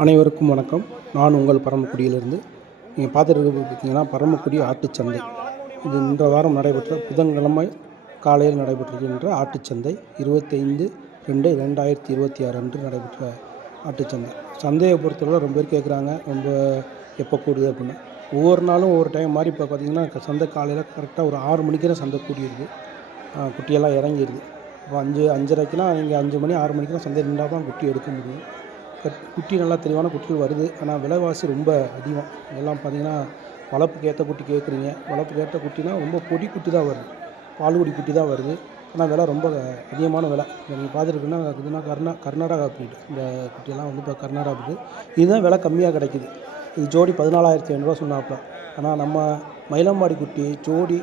அனைவருக்கும் வணக்கம். நான் உங்கள் பரமக்குடியிலிருந்து. நீங்கள் பார்த்துட்டு பார்த்தீங்கன்னா பரமக்குடி ஆட்டுச்சந்தை. இது இந்த வாரம் நடைபெற்ற புதன்கிழமை காலையில் நடைபெற்றிருக்கின்ற ஆட்டுச்சந்தை 25/2/2026 அன்று நடைபெற்ற ஆட்டுச்சந்தை. சந்தையை பொறுத்தவரை ரொம்ப பேர் கேட்குறாங்க, ரொம்ப எப்போ கூடுது அப்படின்னு. ஒவ்வொரு நாளும் ஒவ்வொரு டைம் மாதிரி. இப்போ பார்த்திங்கன்னா சந்தை காலையில் கரெக்டாக ஒரு 6 மணிக்கு தான் சந்தை கூடியிருது. குட்டியெல்லாம் இறங்கிடுது. இப்போ 5:30க்குனா இங்கே 5 மணி 6 மணிக்கெலாம் சந்தை நின்றால் தான் குட்டி எடுக்க முடியும். குட்டி நல்லா தெளிவான குட்டிகள் வருது. ஆனால் விலைவாசி ரொம்ப அதிகம். இதெல்லாம் பார்த்திங்கன்னா வளர்ப்புக்கு ஏற்ற குட்டி கேட்குறீங்க. வளர்ப்புக்கு ஏற்ற குட்டினா ரொம்ப பொடி குட்டி தான் வருது, பால்குடி குட்டி தான் வருது. ஆனால் விலை ரொம்ப அதிகமான விலை. இப்போ நீங்கள் பார்த்துருக்குன்னா இதுனா கர்நாடகா ப்ரீடு. இந்த குட்டியெல்லாம் வந்து இப்போ கர்நாடகா ப்ரீடு. இதுதான் விலை கம்மியாக கிடைக்கிது. இது ஜோடி 14,500 சொன்னாப்புல. ஆனால் நம்ம மயிலம்பாடி குட்டி ஜோடி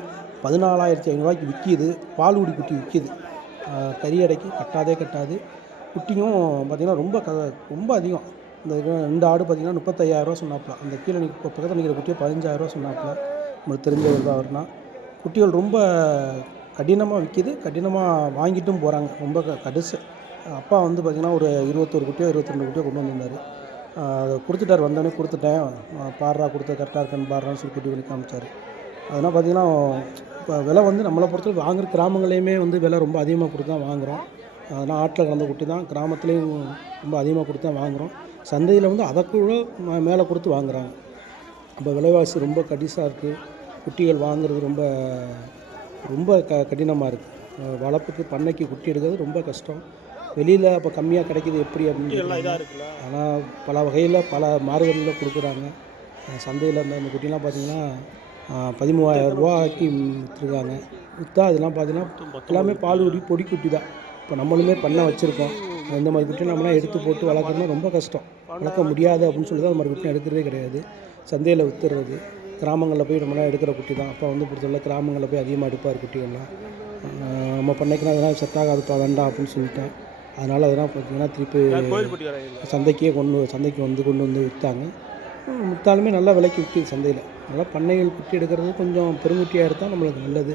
14,500 விற்கிது. பால்குடி குட்டி விற்கிது. கறி அடைக்கு கட்டாது. குட்டியும் பார்த்திங்கன்னா ரொம்ப அதிகம். இந்த ஆடு பார்த்திங்கன்னா 35,000 சொன்னாப்புல. அந்த கீழே இப்போ பக்கத்தில் நிற்கிற குட்டியை 15,000 சொன்னாப்புல. நம்மளுக்கு தெரிஞ்சவர் தான் அவர்னா. குட்டிகள் ரொம்ப கடினமாக விற்கிது, கடினமாக வாங்கிட்டும் போகிறாங்க. ரொம்ப கடுசு. அப்பா வந்து பார்த்திங்கன்னா ஒரு 21 குட்டியோ 22 குட்டியோ கொண்டு வந்திருந்தார். அதை கொடுத்துட்டார். வந்தோடனே கொடுத்துட்டேன், பாடுறா கொடுத்த கரெக்டாக இருக்கான்னு பாடுறான்னு சொல்லி குட்டி பண்ணி காமிச்சார். அதனால் பார்த்திங்கன்னா இப்போ விலை வந்து நம்மளை பொறுத்தவரை வாங்குகிற கிராமங்களையுமே வந்து விலை ரொம்ப அதிகமாக கொடுத்து தான் வாங்குகிறோம். அதெல்லாம் ஆட்டில் கலந்த குட்டி தான். கிராமத்துலேயும் ரொம்ப அதிகமாக கொடுத்து தான் வாங்குகிறோம். சந்தையில் வந்து அதை கூட மேலே கொடுத்து வாங்குகிறாங்க. இப்போ விலைவாசி ரொம்ப கடிசாக இருக்குது. குட்டிகள் வாங்குறது ரொம்ப கடினமாக இருக்குது. வளர்ப்புக்கு பண்ணைக்கு குட்டி எடுக்கிறது ரொம்ப கஷ்டம். வெளியில் இப்போ கம்மியாக கிடைக்கிது எப்படி அப்படின்னு. ஆனால் பல வகையில் பல மாறுதலில் கொடுக்குறாங்க. சந்தையில் அந்த குட்டிலாம் பார்த்திங்கன்னா 13,000 ரூபாய்க்கு விற்றுருக்காங்க. விற்றா அதெல்லாம் பார்த்திங்கன்னா எல்லாமே பால்குடி பொடி குட்டி தான். இப்போ நம்மளுமே பண்ணை வச்சுருக்கோம். இந்த மாதிரி குட்டி நம்மளாம் எடுத்து போட்டு வளர்க்குறதுனா ரொம்ப கஷ்டம். வளர்க்க முடியாது அப்படின்னு சொல்லி தான் அந்த மாதிரி குட்டி எடுக்கிறதே கிடையாது. சந்தையில் விற்றுறது. கிராமங்களில் போய் நம்மளாம் எடுக்கிற குட்டி தான். அப்போ வந்து பொறுத்தவரை கிராமங்களில் போய் அதிகமாக எடுப்பார் குட்டிகள்லாம். நம்ம பண்ணைக்குன்னா அதெல்லாம் செட் ஆகாதுப்பா வேண்டாம் அப்படின்னு சொல்லிட்டேன். அதனால் அதெல்லாம் பார்த்திங்கன்னா திருப்பி சந்தைக்கு கொண்டு வந்து விற்றாங்க. விற்றாலுமே நல்லா விலைக்கு விற்கிது சந்தையில். நல்லா பண்ணைகள் குட்டி எடுக்கிறது கொஞ்சம் பெருங்குட்டியாக எடுத்தால் நம்மளுக்கு நல்லது.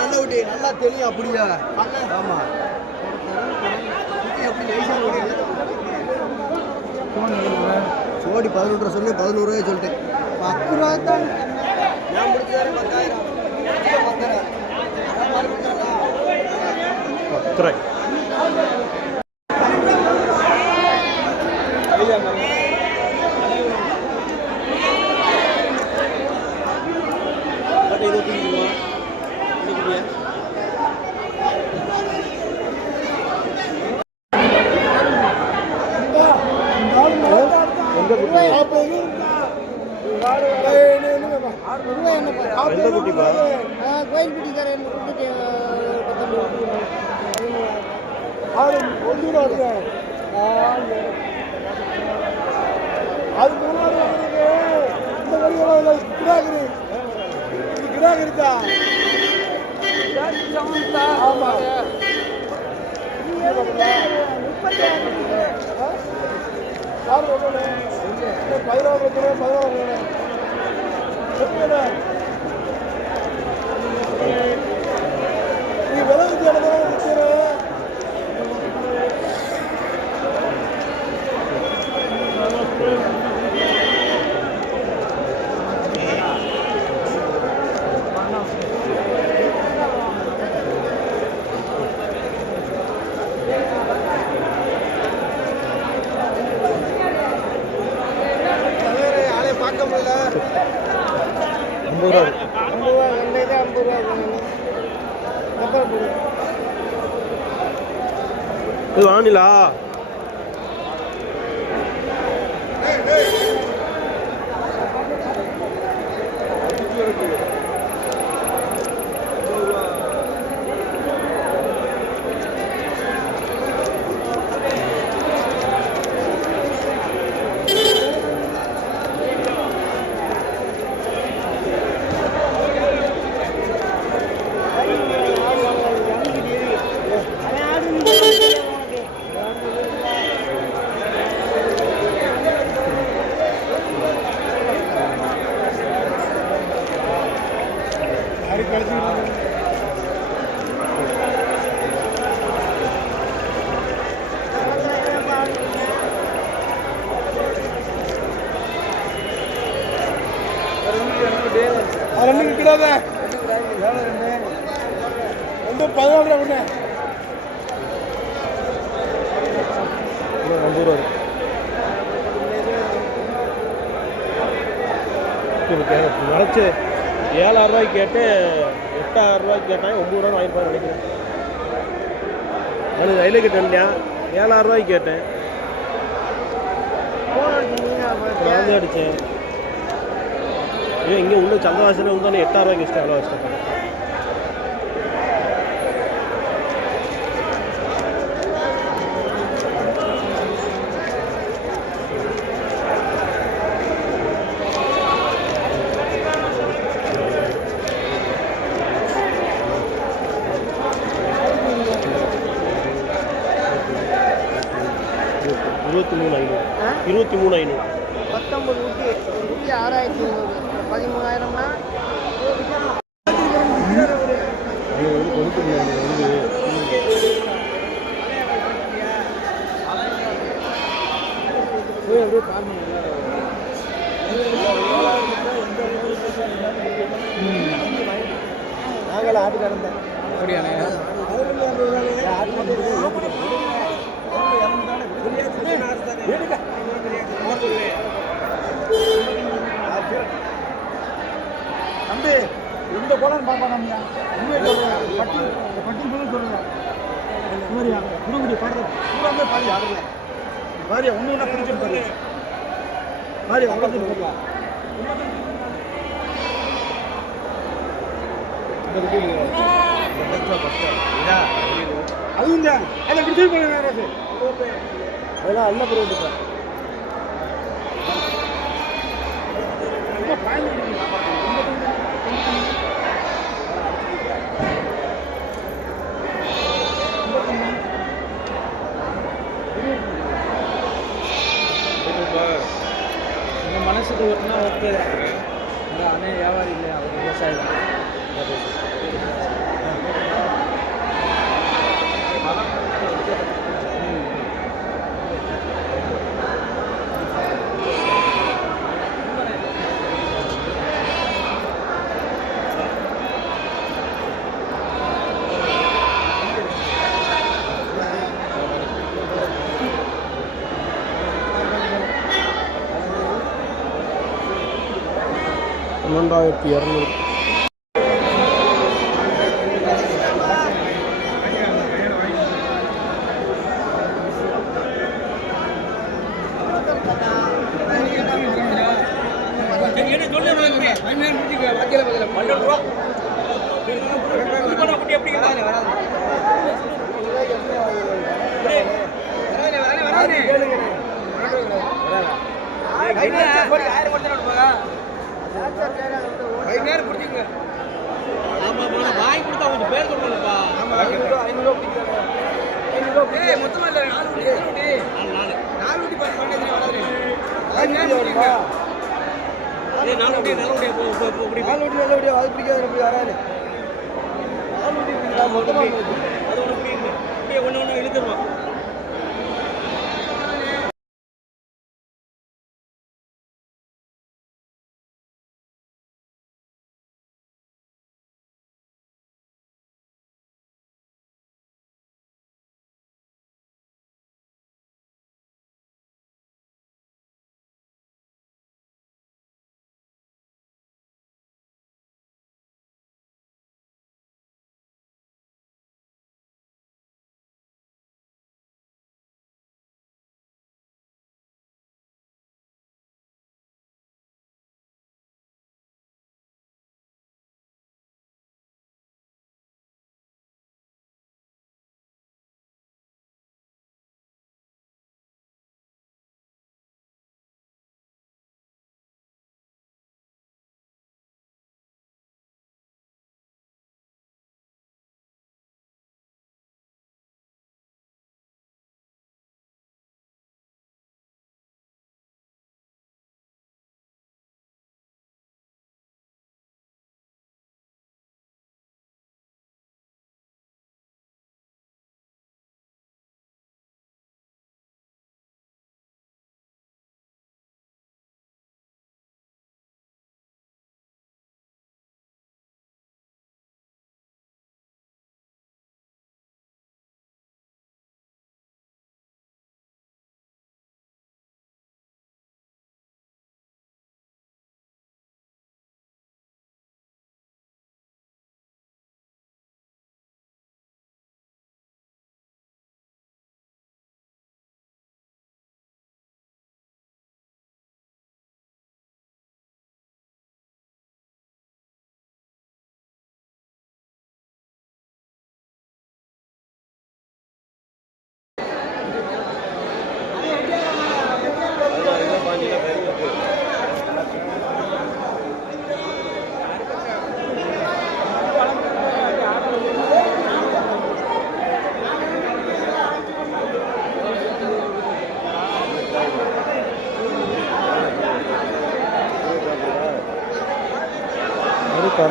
நல்ல குட்டி நல்லா தெரியும் அப்படியா? ஆமாம். ஜோடி 11 சொல்லி 11 ரூபாய் சொல்லிட்டேன். 10 ரூபா தான் நான் முடிச்சாரு. 10,000 இது வானிலா ரெண்டு கிடாத ரெண்டு 14 ஒன்று 50 ரூபா மறைச்சு 7000 ரூபாய்க்கு கேட்டு 8000 ரூபாய்க்கு கேட்டாங்க 9 ரூபா வாங்கிப்பாரு நினைக்கிறேன். அவனுக்கு ரயிலு கிட்ட வந்தேன் 7000 ரூபாய்க்கு கேட்டேன். நான் வந்து அடித்தேன். இங்கே உள்ள சந்தவாசனே வந்து 8000 ரூபாய்க்கு இஷ்டம் எவ்வளோ இஷ்டம். இருபத்தி மூணு ஐநூறு 19 ஊட்டி 6500 13,000னா கொடுத்து வந்து நாங்கள் ஆட்டு கடந்தேன் அப்படியானே தம்பி எந்த கோலம் பார்ப்பா நம்ம உண்மையை சொல்கிறேன் பட்டி சொல்லுங்க சொல்லுங்க மாதிரியா குடுகுடி பாடுறது பூராமே பாதி ஆடுங்க மாதிரியா ஒன்று ஒன்றா பிடிச்சிட்டு பாரு மாதிரியா உடம்பு போடலாம் அதுவும் தான் அதை பிடிச்சி போடுங்க அதெல்லாம் அல்ல பிறகு உங்கள் மனசுக்கு ஒட்டுனா ஓகே அண்ணன் வியாபாரி இல்லை அவர் விவசாயி தான் $12,200. வாங்கி கொடுத்தா கொஞ்சம் பேர் சொல்லணும்ப்பா. 500 மொத்தமா இல்லை 4 ஊட்டி 4 ஊட்டி பாரு பண்ணி வராது 4 ஊட்டி 4 ஊட்டி அது பிடிக்காது எப்படி வராது 4 ஊட்டி மொத்தமா அது ஒன்று பிடிக்குது ஒன்று ஒன்று இழுத்துருவோம்.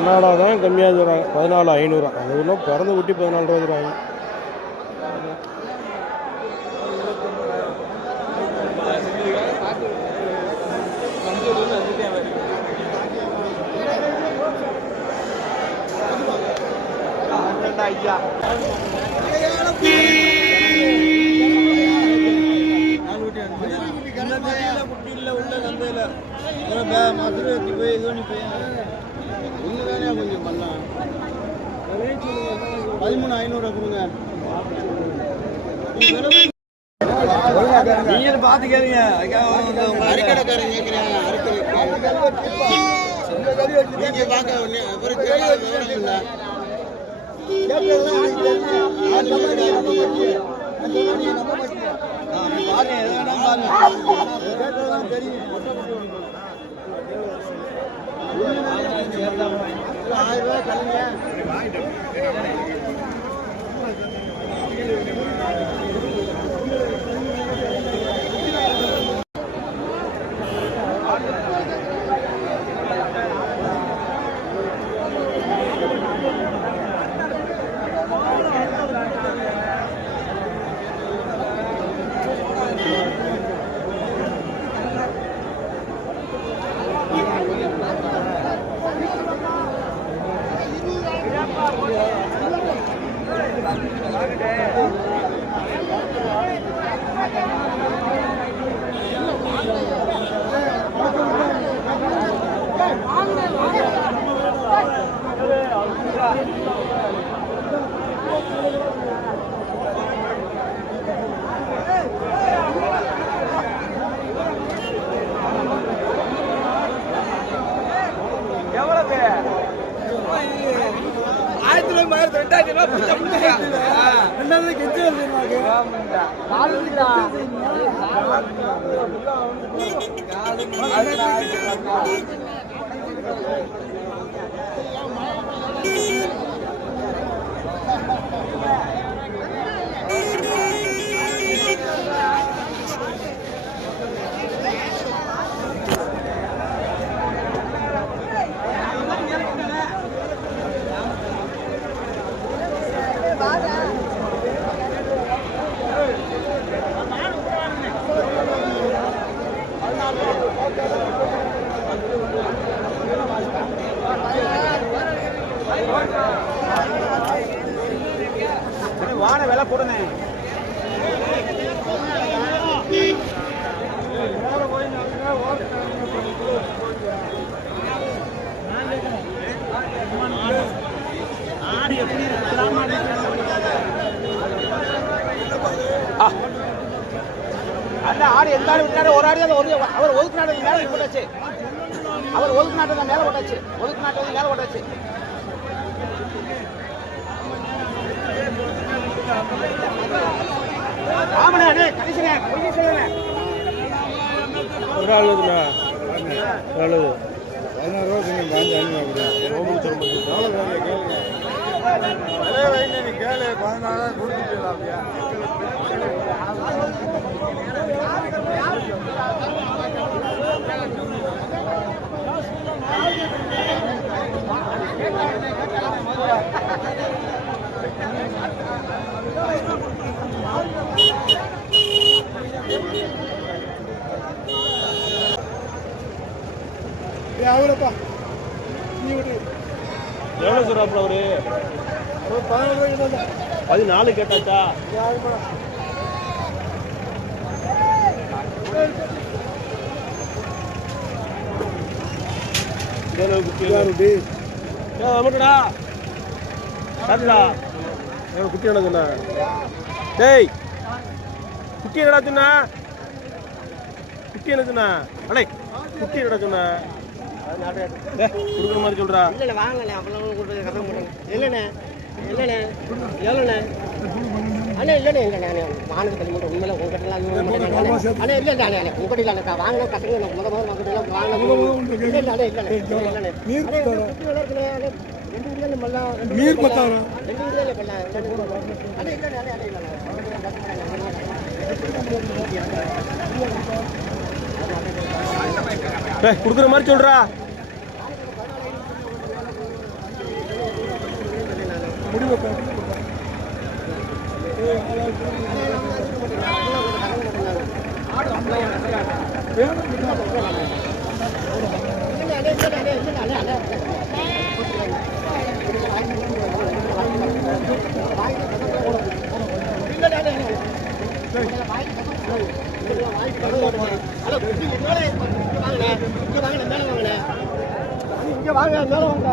கர்நாடகா தான் கம்மியாக தருவாங்க 14,500. அது ஒன்றும் பிறந்த குட்டி 14 ரூபா தருவாங்க. ஐயா உள்ள சந்தையில் மதுரை போய் இது பண்ணி போய் ஒன்று தானே கொஞ்சம் பண்ணலாம் 13,500 கொடுங்க. நீங்களும் பார்த்து கேளுங்க. அரிக்கடைக்காரங்க கேட்குறாங்க. நீங்க பார்க்க அப்புறம் விவரம் இல்லை. வான விலை போடுங்க. அந்த ஆடு எந்த ஆடு விட்டாரு ஒரு ஆடு அவர் ஒதுக்கு நாட்டு மேலே போட்டாச்சு. அவர் ஒதுக்கு நாட்டு மேலே போட்டாச்சு. ஒதுக்கு நாட்டு மேலே போட்டாச்சு. ஆமாண்ணே கணிசனே கொஞ்சம் சொல்லுங்க. ஒரு ஆள் வருதுண்ணா நல்லது 16 ரூபா கேளு 14 கொடுத்துட்டு அவரப்பா எவ்வளோ சொல்றாப்புல அவரு 14 கேட்டாச்சா? குட்டி என்ன சொன்ன? டேய் குட்டி என்னடா சொன்ன? குட்டி என்ன சொன்ன? அடே குட்டி என்னடா சொன்ன? கொடுக்குற மாதிரி சொல்றா. இல்ல வாங்கண்ணே அப்பெல்லாம் கொடுத்து கதை போடுறேன். இல்லைண்ணே இல்லைண்ணே எவ்வளோண்ணே? அண்ணா இல்லைண்ணே இல்லைண்ணே வாங்கினது தள்ளி மட்டும் உண்மையில உங்ககிட்டலாம் அண்ணா இல்லை இல்லை அண்ணே உங்ககிட்ட இல்லை வாங்கின கட்டுங்க முதல் உங்ககிட்ட வாங்கினது இல்லை இல்லை இல்லைண்ணே இல்லைண்ணே ரெண்டு வீடு நம்மளாம் நீர் பத்தாயிரம் 2 வீடு இல்லை பண்ணலாம் அண்ணா இல்லைண்ணே அண்ணே இல்லைண்ணே கொடுக்குற மாதிரி சொல்றா. முடிவு இங்க வாங்க மேல வாங்க